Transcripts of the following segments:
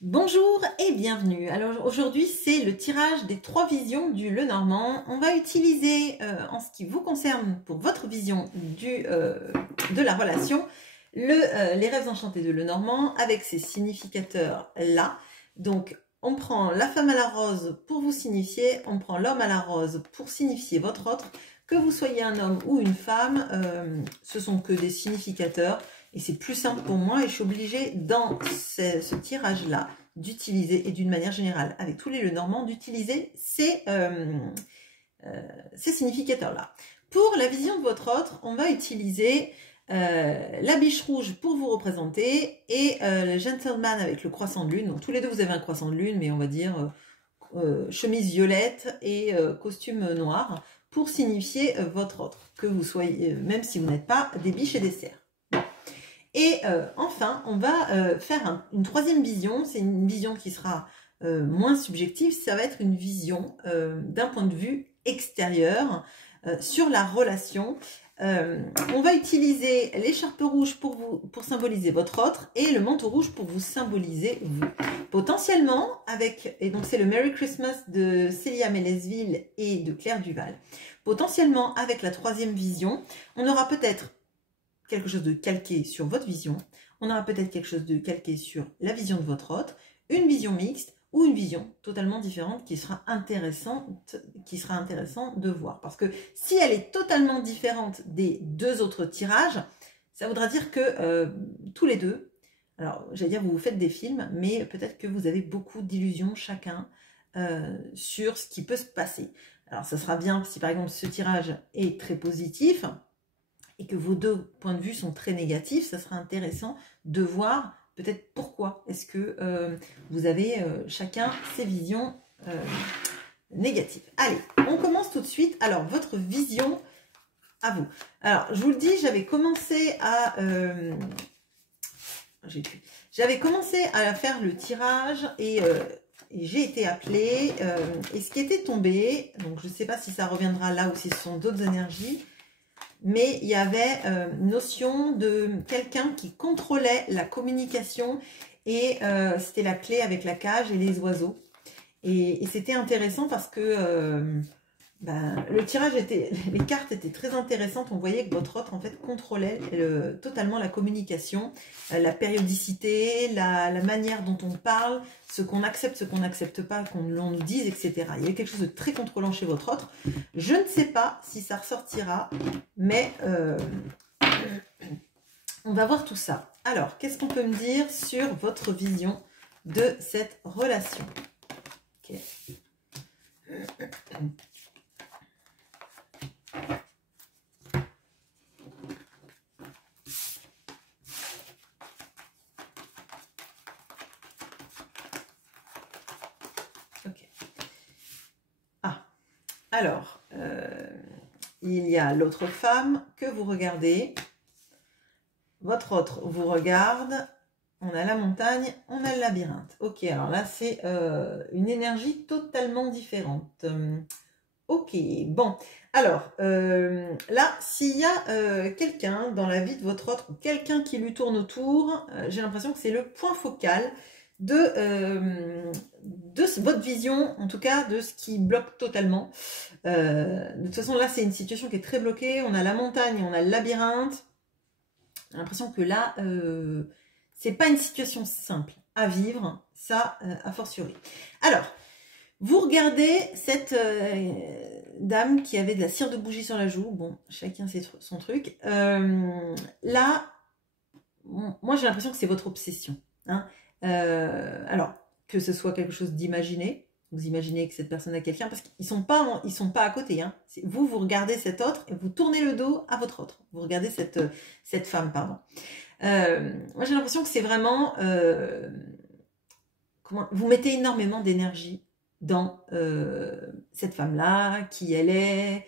Bonjour et bienvenue. Alors aujourd'hui c'est le tirage des 3 visions du Lenormand. On va utiliser en ce qui vous concerne pour votre vision de la relation les rêves enchantés de Lenormand avec ses significateurs là. Donc on prend la femme à la rose pour vous signifier, on prend l'homme à la rose pour signifier votre autre. Que vous soyez un homme ou une femme, ce sont que des significateurs. Et c'est plus simple pour moi et je suis obligée dans ce tirage-là d'utiliser, et d'une manière générale avec tous les Lenormands, d'utiliser ces significateurs-là. Pour la vision de votre autre, on va utiliser la biche rouge pour vous représenter et le gentleman avec le croissant de lune. Donc tous les deux vous avez un croissant de lune, mais on va dire chemise violette et costume noir pour signifier votre autre, que vous soyez, même si vous n'êtes pas des biches et des cerfs. Et enfin, on va faire une troisième vision. C'est une vision qui sera moins subjective. Ça va être une vision d'un point de vue extérieur sur la relation. On va utiliser l'écharpe rouge pour symboliser votre autre et le manteau rouge pour vous symboliser vous. Potentiellement, et donc c'est le Merry Christmas de Célia Mélesville et de Claire Duval. Potentiellement, avec la troisième vision, on aura peut-être quelque chose de calqué sur votre vision, on aura peut-être quelque chose de calqué sur la vision de votre autre, une vision mixte ou une vision totalement différente qui sera intéressant de voir. Parce que si elle est totalement différente des deux autres tirages, ça voudra dire que tous les deux, alors j'allais dire vous vous faites des films, mais peut-être que vous avez beaucoup d'illusions chacun sur ce qui peut se passer. Alors ça sera bien si par exemple ce tirage est très positif, et que vos deux points de vue sont très négatifs, ça sera intéressant de voir peut-être pourquoi est-ce que vous avez chacun ces visions négatives. Allez, on commence tout de suite. Alors, votre vision à vous. Alors, je vous le dis, j'avais commencé à... j'avais commencé à faire le tirage et j'ai été appelée. Et ce qui était tombé, donc je ne sais pas si ça reviendra là ou si ce sont d'autres énergies, mais il y avait notion de quelqu'un qui contrôlait la communication et c'était la clé avec la cage et les oiseaux. Et c'était intéressant parce que le tirage les cartes étaient très intéressantes. On voyait que votre autre en fait contrôlait totalement la communication, la périodicité, la manière dont on parle, ce qu'on accepte, ce qu'on n'accepte pas, qu'on nous dise, etc. Il y avait quelque chose de très contrôlant chez votre autre. Je ne sais pas si ça ressortira, mais on va voir tout ça. Alors, qu'est-ce qu'on peut me dire sur votre vision de cette relation? Ok. Alors, il y a l'autre femme que vous regardez. Votre autre vous regarde. On a la montagne, on a le labyrinthe. Ok, alors là, c'est une énergie totalement différente. Ok, bon. Alors, là, s'il y a quelqu'un dans la vie de votre autre, ou quelqu'un qui lui tourne autour, j'ai l'impression que c'est le point focal de votre vision, en tout cas de ce qui bloque totalement. De toute façon, là, c'est une situation qui est très bloquée. On a la montagne, on a le labyrinthe. J'ai l'impression que là, c'est pas une situation simple à vivre, ça, a fortiori. Alors, vous regardez cette dame qui avait de la cire de bougie sur la joue. Bon, chacun son truc. Là, moi, j'ai l'impression que c'est votre obsession. Hein. Alors, que ce soit quelque chose d'imaginé, vous imaginez que cette personne a quelqu'un, parce qu'ils sont pas à côté. Hein. Vous regardez cet autre et vous tournez le dos à votre autre. Vous regardez cette femme, pardon. Moi, j'ai l'impression que c'est vraiment... vous mettez énormément d'énergie dans cette femme-là, qui elle est,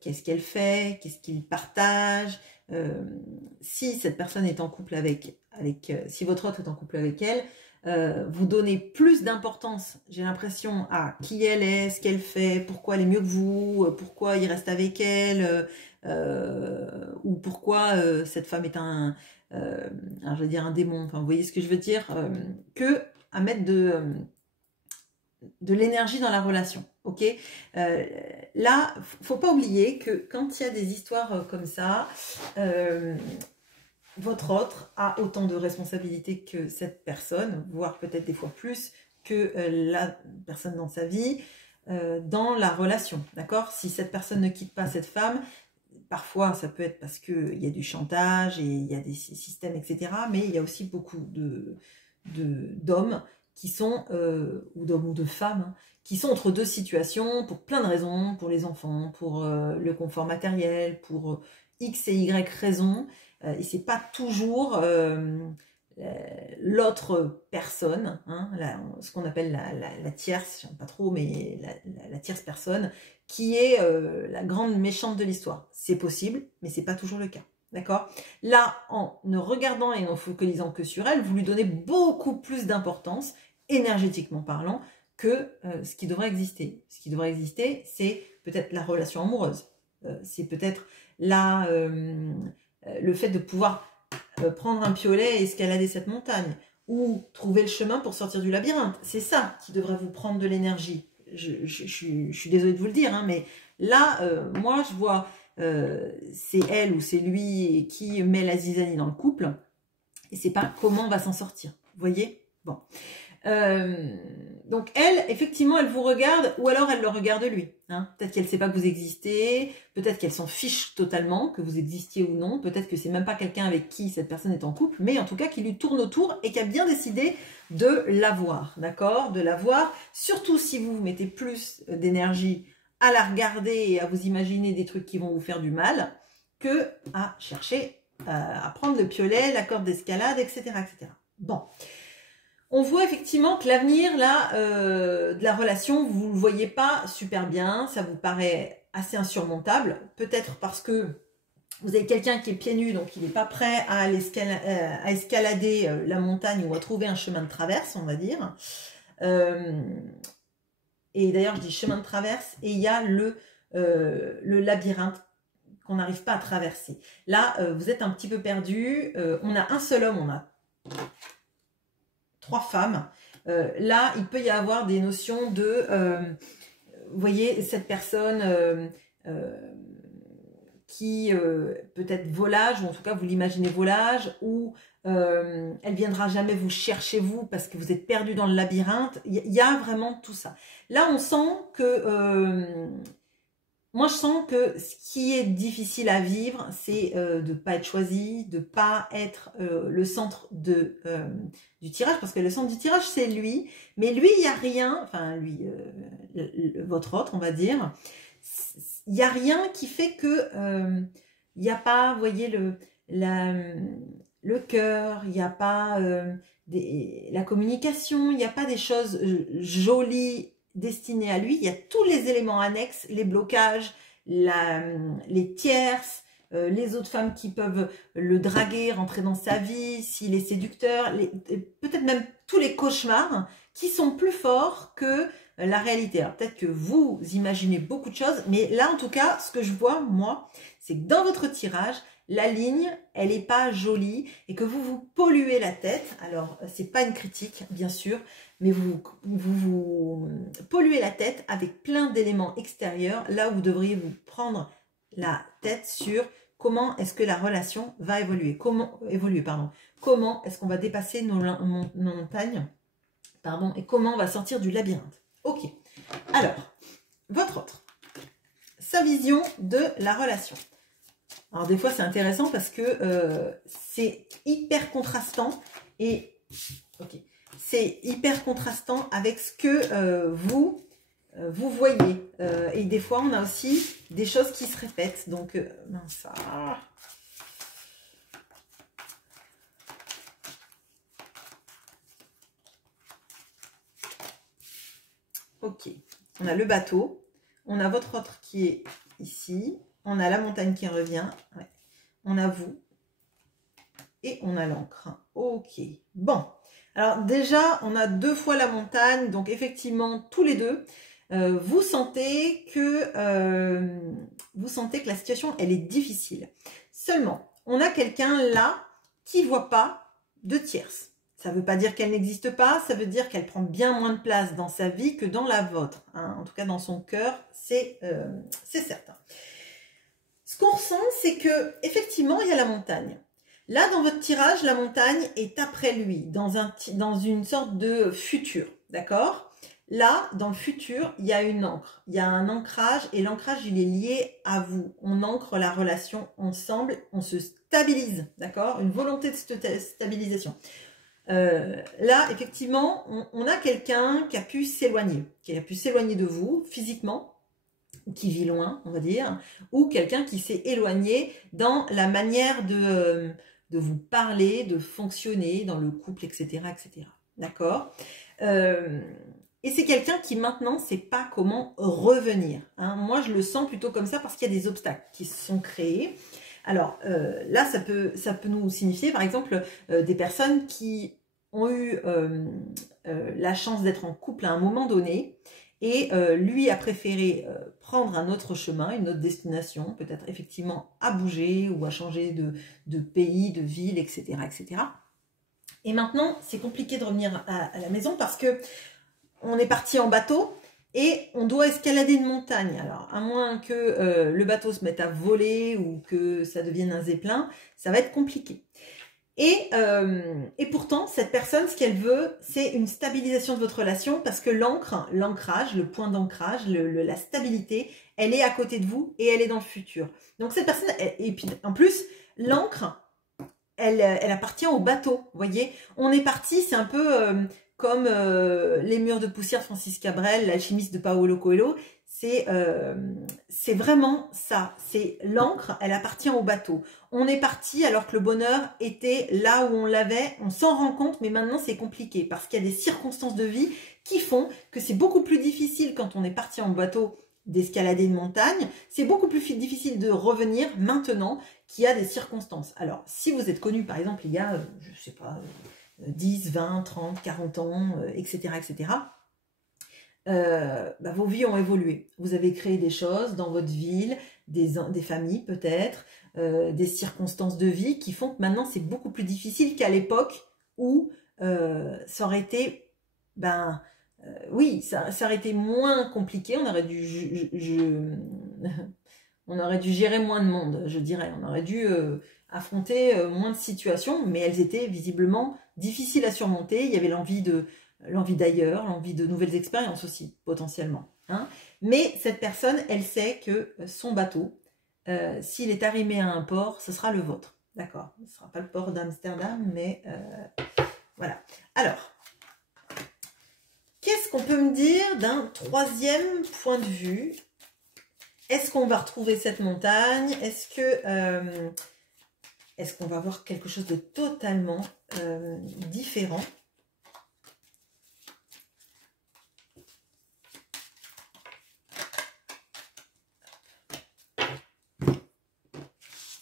qu'est-ce qu'elle fait, qu'est-ce qu'il partage. Si cette personne est en couple si votre autre est en couple avec elle, vous donnez plus d'importance, j'ai l'impression, à qui elle est, ce qu'elle fait, pourquoi elle est mieux que vous, pourquoi il reste avec elle, ou pourquoi cette femme est je veux dire un démon, enfin vous voyez ce que je veux dire, que à mettre de l'énergie dans la relation. Ok, là, faut pas oublier que quand il y a des histoires comme ça, votre autre a autant de responsabilités que cette personne, voire peut-être des fois plus que la personne dans sa vie, dans la relation. D'accord? Si cette personne ne quitte pas cette femme, parfois ça peut être parce qu'il y a du chantage et il y a des systèmes, etc. Mais il y a aussi beaucoup d'hommes qui sont, ou d'hommes ou de femmes, hein, qui sont entre deux situations pour plein de raisons, pour les enfants, pour le confort matériel, pour X et Y raisons. Et c'est pas toujours l'autre personne, hein, ce qu'on appelle la tierce, j'aime pas trop, mais la tierce personne, qui est la grande méchante de l'histoire. C'est possible, mais c'est pas toujours le cas. D'accord? Là, en ne regardant et en focalisant que sur elle, vous lui donnez beaucoup plus d'importance, énergétiquement parlant, que ce qui devrait exister. Ce qui devrait exister, c'est peut-être la relation amoureuse. C'est peut-être le fait de pouvoir prendre un piolet et escalader cette montagne, ou trouver le chemin pour sortir du labyrinthe. C'est ça qui devrait vous prendre de l'énergie. Je suis désolée de vous le dire, hein, mais là, moi, je vois, c'est elle ou c'est lui qui met la zizanie dans le couple, et c'est pas comment on va s'en sortir. Vous voyez? Bon. Donc elle, effectivement, elle vous regarde, ou alors elle le regarde lui. Hein. Peut-être qu'elle ne sait pas que vous existez, peut-être qu'elle s'en fiche totalement, que vous existiez ou non, peut-être que c'est même pas quelqu'un avec qui cette personne est en couple, mais en tout cas qui lui tourne autour et qui a bien décidé de l'avoir, d'accord? De l'avoir, surtout si vous mettez plus d'énergie à la regarder et à vous imaginer des trucs qui vont vous faire du mal, que à chercher à prendre le piolet, la corde d'escalade, etc., etc. Bon. On voit effectivement que l'avenir là de la relation, vous ne le voyez pas super bien, ça vous paraît assez insurmontable, peut-être parce que vous avez quelqu'un qui est pieds nus, donc il n'est pas prêt à escalader la montagne ou à trouver un chemin de traverse, on va dire. Et d'ailleurs, je dis chemin de traverse, et il y a le labyrinthe qu'on n'arrive pas à traverser. Là, vous êtes un petit peu perdu, on a un seul homme, on a 3 femmes. Là, il peut y avoir des notions de, vous voyez, cette personne qui peut-être volage, ou en tout cas vous l'imaginez volage, ou elle viendra jamais vous chercher vous parce que vous êtes perdu dans le labyrinthe. Il y a vraiment tout ça. Là, on sent que moi, je sens que ce qui est difficile à vivre, c'est de ne pas être choisi, de ne pas être le centre du tirage, parce que le centre du tirage, c'est lui. Mais lui, il n'y a rien, enfin lui, votre autre, on va dire, il n'y a rien qui fait que il n'y a pas, vous voyez, le cœur, il n'y a pas la communication, il n'y a pas des choses jolies destiné à lui. Il y a tous les éléments annexes, les blocages, les tierces, les autres femmes qui peuvent le draguer, rentrer dans sa vie, s'il est séducteur, peut-être même tous les cauchemars qui sont plus forts que la réalité. Alors peut-être que vous imaginez beaucoup de choses, mais là en tout cas, ce que je vois, moi, c'est que dans votre tirage, la ligne, elle n'est pas jolie et que vous vous polluez la tête. Alors, c'est pas une critique, bien sûr, mais vous polluez la tête avec plein d'éléments extérieurs, là où vous devriez vous prendre la tête sur comment est-ce que la relation va évoluer. Comment est-ce qu'on va dépasser nos montagnes, et comment on va sortir du labyrinthe. Ok, alors, votre autre, sa vision de la relation. Alors des fois c'est intéressant parce que c'est hyper contrastant et c'est hyper contrastant avec ce que vous voyez. Et des fois on a aussi des choses qui se répètent. Donc mince. Ok, on a le bateau, on a votre autre qui est ici. On a la montagne qui revient, ouais. On a vous, et on a l'encre. Ok, bon. Alors déjà, on a 2 fois la montagne, donc effectivement, tous les deux, vous sentez que la situation, elle est difficile. Seulement, on a quelqu'un là qui ne voit pas de tierce. Ça ne veut pas dire qu'elle n'existe pas, ça veut dire qu'elle prend bien moins de place dans sa vie que dans la vôtre. Hein. En tout cas, dans son cœur, c'est certain. Ce qu'on ressent, c'est que effectivement, il y a la montagne. Là, dans votre tirage, la montagne est après lui, dans une sorte de futur, d'accord? Là, dans le futur, il y a une ancre, il y a un ancrage, et l'ancrage, il est lié à vous. On ancre la relation ensemble, on se stabilise, d'accord? Une volonté de stabilisation. Là, effectivement, on a quelqu'un qui a pu s'éloigner, de vous physiquement, qui vit loin, on va dire, ou quelqu'un qui s'est éloigné dans la manière de vous parler, de fonctionner dans le couple, etc., etc. D'accord? Et c'est quelqu'un qui maintenant ne sait pas comment revenir. Hein. Moi, je le sens plutôt comme ça parce qu'il y a des obstacles qui se sont créés. Alors là, ça peut nous signifier, par exemple, des personnes qui ont eu la chance d'être en couple à un moment donné, et lui a préféré prendre un autre chemin, une autre destination, peut-être effectivement à bouger ou à changer de pays, de ville, etc., etc. Et maintenant, c'est compliqué de revenir à la maison parce que on est parti en bateau et on doit escalader une montagne. Alors, à moins que le bateau se mette à voler ou que ça devienne un zeppelin, ça va être compliqué. Et pourtant, cette personne, ce qu'elle veut, c'est une stabilisation de votre relation parce que l'ancrage, le point d'ancrage, la stabilité, elle est à côté de vous et elle est dans le futur. Donc cette personne, et puis en plus, l'ancre, elle appartient au bateau, vous voyez. On est parti, c'est un peu comme Les murs de poussière de Francis Cabrel, l'alchimiste de Paulo Coelho. C'est vraiment ça, c'est l'ancre, elle appartient au bateau. On est parti alors que le bonheur était là où on l'avait, on s'en rend compte, mais maintenant c'est compliqué parce qu'il y a des circonstances de vie qui font que c'est beaucoup plus difficile quand on est parti en bateau d'escalader une montagne, c'est beaucoup plus difficile de revenir maintenant qu'il y a des circonstances. Alors, si vous êtes connu, par exemple, il y a, je sais pas, 10, 20, 30, 40 ans, etc., etc., vos vies ont évolué. Vous avez créé des choses dans votre ville, des familles peut-être, des circonstances de vie qui font que maintenant c'est beaucoup plus difficile qu'à l'époque où ça aurait été, oui, ça aurait été moins compliqué, on aurait dû gérer moins de monde, je dirais, on aurait dû affronter moins de situations, mais elles étaient visiblement difficiles à surmonter, il y avait l'envie d'ailleurs, l'envie de nouvelles expériences aussi, potentiellement. Hein. Mais cette personne, elle sait que son bateau, s'il est arrimé à un port, ce sera le vôtre. D'accord? Ce ne sera pas le port d'Amsterdam, mais voilà. Alors, qu'est-ce qu'on peut me dire d'un troisième point de vue? Est-ce qu'on va retrouver cette montagne? Est-ce qu'on va voir quelque chose de totalement différent?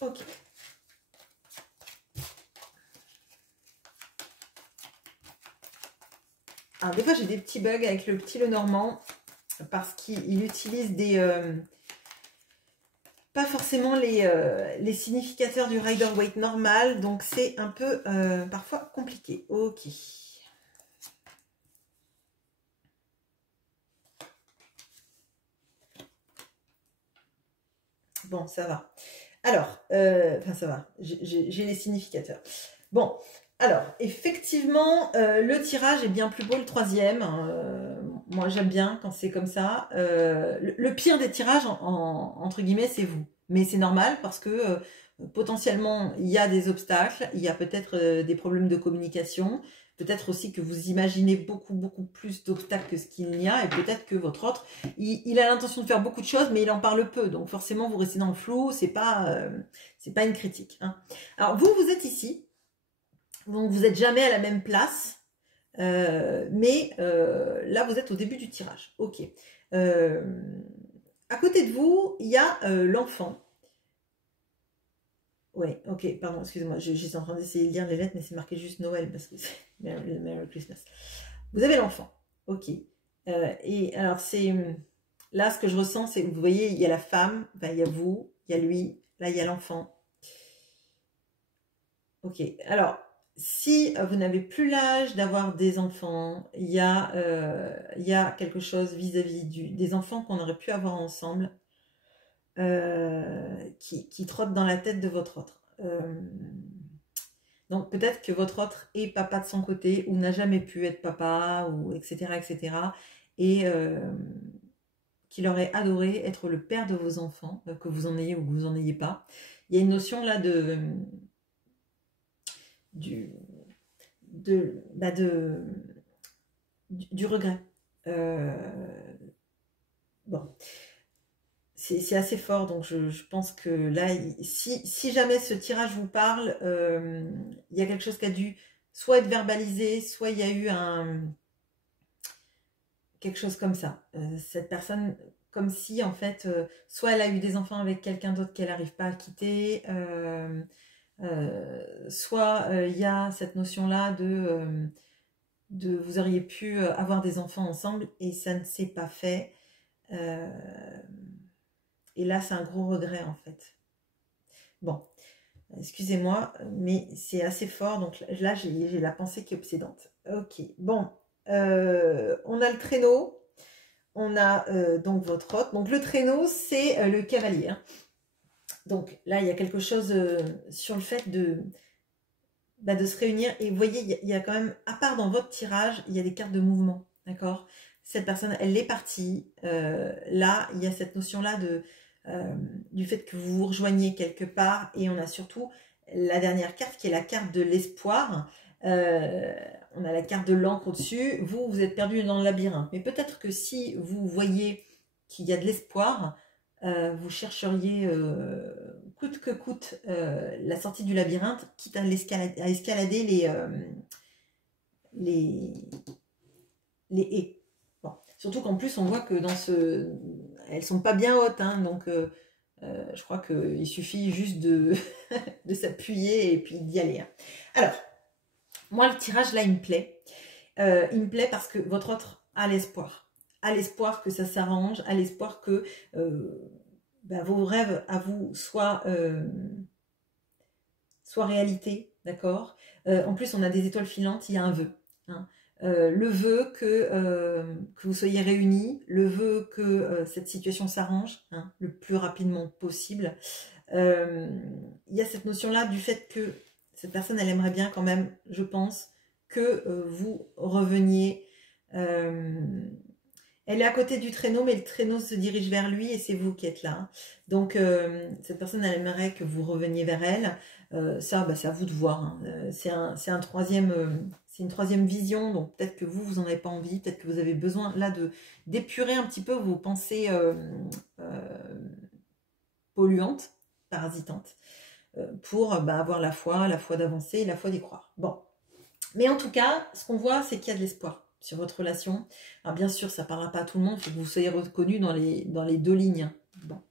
Ok. Alors, des fois, j'ai des petits bugs avec le petit Lenormand parce qu'il utilise pas forcément les significateurs du Rider-Waite normal, donc c'est un peu parfois compliqué. Ok. Bon, ça va. Alors, enfin ça va, j'ai les significateurs. Bon, alors, effectivement, le tirage est bien plus beau, le troisième. Moi, j'aime bien quand c'est comme ça. Le pire des tirages, entre guillemets, c'est vous. Mais c'est normal parce que potentiellement, il y a des obstacles, il y a peut-être des problèmes de communication. Peut-être aussi que vous imaginez beaucoup, beaucoup plus d'obstacles que ce qu'il y a. Et peut-être que votre autre, il a l'intention de faire beaucoup de choses, mais il en parle peu. Donc forcément, vous restez dans le flou. C'est pas une critique. Hein. Alors, vous êtes ici. Donc, vous n'êtes jamais à la même place. Mais là, vous êtes au début du tirage. Ok. À côté de vous, il y a l'enfant. Ouais, ok, pardon, excusez-moi, j'étais en train d'essayer de lire les lettres, mais c'est marqué juste Noël, parce que c'est Merry Christmas. Vous avez l'enfant, ok. Et alors, là, ce que je ressens, c'est, vous voyez, il y a la femme, il y a vous, il y a lui, là, il y a l'enfant. Ok, alors, si vous n'avez plus l'âge d'avoir des enfants, il y a quelque chose vis-à-vis des enfants qu'on aurait pu avoir ensemble qui trotte dans la tête de votre autre. Donc peut-être que votre autre est papa de son côté ou n'a jamais pu être papa, ou etc. etc. et qu'il aurait adoré être le père de vos enfants, que vous en ayez ou que vous en ayez pas. Il y a une notion là du regret. Bon, c'est assez fort, donc je pense que là, si jamais ce tirage vous parle, il y a quelque chose qui a dû soit être verbalisé, soit il y a eu quelque chose comme ça. Cette personne, comme si en fait, soit elle a eu des enfants avec quelqu'un d'autre qu'elle n'arrive pas à quitter, soit il y a cette notion-là de vous auriez pu avoir des enfants ensemble et ça ne s'est pas fait. Et là, c'est un gros regret en fait. Bon, excusez-moi, mais c'est assez fort. Donc là, j'ai la pensée qui est obsédante. Ok, bon, on a le traîneau. On a donc votre hôte. Donc le traîneau, c'est le cavalier. Hein. Donc là, il y a quelque chose sur le fait de se réunir. Et vous voyez, il y a quand même, à part dans votre tirage, il y a des cartes de mouvement. D'accord? Cette personne, elle est partie. Là, il y a cette notion-là du fait que vous vous rejoignez quelque part. Et on a surtout la dernière carte qui est la carte de l'espoir. On a la carte de l'encre au-dessus. Vous êtes perdu dans le labyrinthe. Mais peut-être que si vous voyez qu'il y a de l'espoir, vous chercheriez coûte que coûte la sortie du labyrinthe, quitte à escalader les haies. Bon. Surtout qu'en plus, on voit que elles sont pas bien hautes, hein, donc je crois qu'il suffit juste de s'appuyer et puis d'y aller. Hein. Alors, moi, le tirage, là, il me plaît. Il me plaît parce que votre autre a l'espoir. À l'espoir que ça s'arrange, à l'espoir que vos rêves à vous soient réalité, d'accord. En plus, on a des étoiles filantes, il y a un vœu. Hein. Le vœu que vous soyez réunis, le vœu que cette situation s'arrange hein, le plus rapidement possible. Il y a cette notion-là du fait que cette personne, elle aimerait bien quand même, je pense, que vous reveniez. Elle est à côté du traîneau, mais le traîneau se dirige vers lui et c'est vous qui êtes là. Donc, cette personne, elle aimerait que vous reveniez vers elle. Ça, c'est à vous de voir. Hein. C'est une troisième vision, donc peut-être que vous n'en avez pas envie, peut-être que vous avez besoin là d'épurer un petit peu vos pensées polluantes, parasitantes, pour avoir la foi d'avancer et la foi d'y croire. Bon. Mais en tout cas, ce qu'on voit, c'est qu'il y a de l'espoir sur votre relation. Alors bien sûr, ça ne parlera pas à tout le monde, il faut que vous soyez reconnu dans les deux lignes. Bon.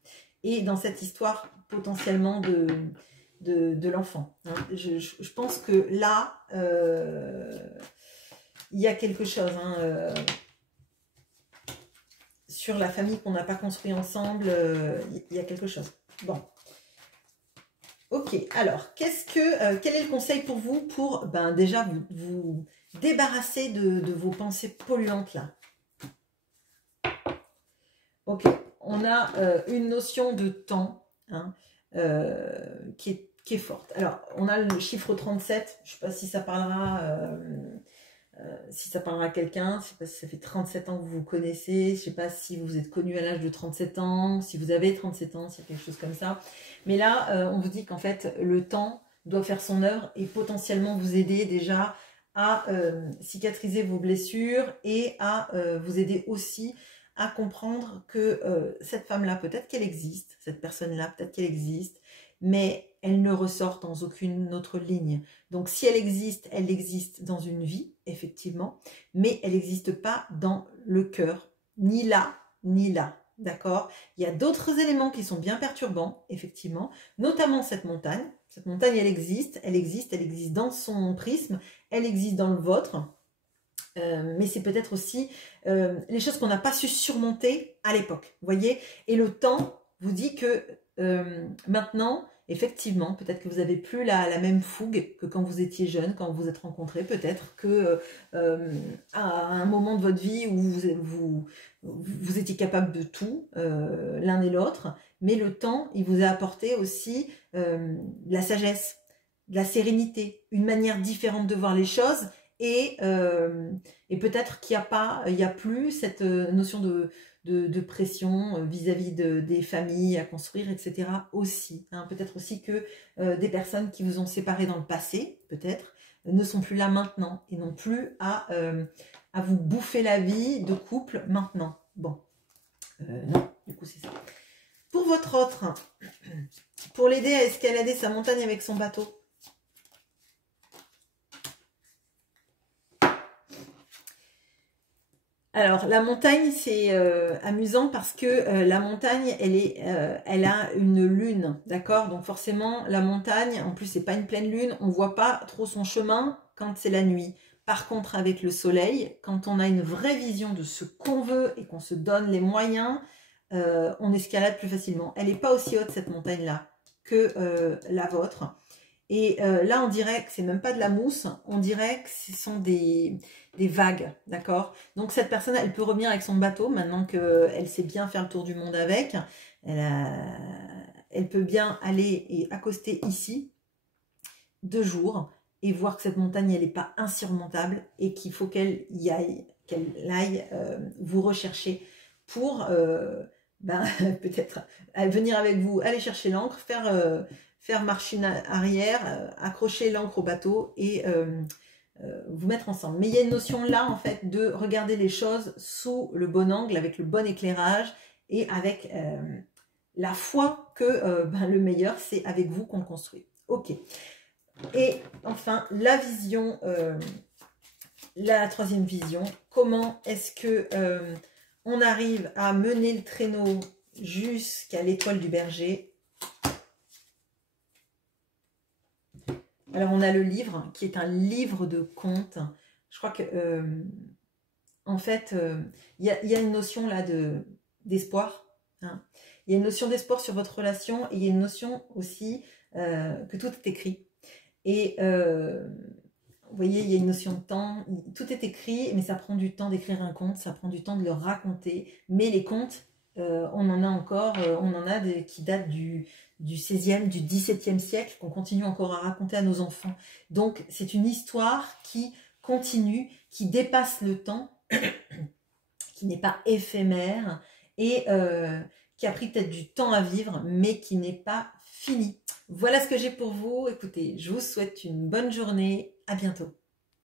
Et dans cette histoire potentiellement de l'enfant. Hein. Je pense que là, il y a quelque chose hein, sur la famille qu'on n'a pas construit ensemble, il y a quelque chose. Bon. Ok, alors, quel est le conseil pour vous pour déjà vous débarrasser de vos pensées polluantes là? Ok, on a une notion de temps hein, qui est forte. Alors, on a le chiffre 37, je ne sais pas si ça parlera à quelqu'un, je ne sais pas si ça fait 37 ans que vous vous connaissez, je ne sais pas si vous êtes connu à l'âge de 37 ans, si vous avez 37 ans, c'est quelque chose comme ça. Mais là, on vous dit qu'en fait, le temps doit faire son œuvre et potentiellement vous aider déjà à cicatriser vos blessures et à vous aider aussi à comprendre que cette femme-là, peut-être qu'elle existe, cette personne-là, peut-être qu'elle existe, mais elle ne ressort dans aucune autre ligne. Donc si elle existe dans une vie, effectivement, mais elle n'existe pas dans le cœur, ni là, ni là. D'accord? Il y a d'autres éléments qui sont bien perturbants, effectivement, notamment cette montagne. Cette montagne, elle existe dans son prisme, elle existe dans le vôtre. Mais c'est peut-être aussi les choses qu'on n'a pas su surmonter à l'époque, vous voyez. Et le temps vous dit que maintenant, effectivement, peut-être que vous n'avez plus la même fougue que quand vous étiez jeune, quand vous vous êtes rencontrés. Peut-être que à un moment de votre vie où vous étiez capable de tout, l'un et l'autre, mais le temps, il vous a apporté aussi de la sagesse, de la sérénité, une manière différente de voir les choses, et peut-être qu'il n'y a plus cette notion de pression vis-à-vis des familles à construire, etc. aussi. Hein. Peut-être aussi que des personnes qui vous ont séparés dans le passé, peut-être, ne sont plus là maintenant et n'ont plus à vous bouffer la vie de couple maintenant. Bon, non, du coup c'est ça. Pour votre autre, pour l'aider à escalader sa montagne avec son bateau. Alors, la montagne, c'est amusant parce que la montagne, elle a une lune, d'accord? Donc forcément, la montagne, en plus, c'est pas une pleine lune, on voit pas trop son chemin quand c'est la nuit. Par contre, avec le soleil, quand on a une vraie vision de ce qu'on veut et qu'on se donne les moyens, on escalade plus facilement. Elle n'est pas aussi haute, cette montagne-là, que la vôtre. Et là, on dirait que c'est même pas de la mousse, on dirait que ce sont des vagues, d'accord? Donc cette personne, elle peut revenir avec son bateau, maintenant qu'elle sait bien faire le tour du monde avec. Elle peut bien aller et accoster ici 2 jours et voir que cette montagne, elle n'est pas insurmontable et qu'il faut qu'elle aille vous rechercher pour peut-être venir avec vous, aller chercher l'ancre, faire machine arrière, accrocher l'ancre au bateau et vous mettre ensemble. Mais il y a une notion là, en fait, de regarder les choses sous le bon angle, avec le bon éclairage et avec la foi que le meilleur, c'est avec vous qu'on le construit. Ok. Et enfin, la vision, la troisième vision, comment est-ce que on arrive à mener le traîneau jusqu'à l'étoile du berger. Alors, on a le livre, qui est un livre de contes. Je crois que, en fait, il y a une notion là d'espoir. Hein. Il y a une notion d'espoir sur votre relation et il y a une notion aussi que tout est écrit. Et vous voyez, il y a une notion de temps. Tout est écrit, mais ça prend du temps d'écrire un conte, ça prend du temps de le raconter. Mais les contes, on en a encore, on en a qui datent du 16e, du 17e siècle, qu'on continue encore à raconter à nos enfants. Donc, c'est une histoire qui continue, qui dépasse le temps, qui n'est pas éphémère et qui a pris peut-être du temps à vivre, mais qui n'est pas fini. Voilà ce que j'ai pour vous. Écoutez, je vous souhaite une bonne journée. À bientôt.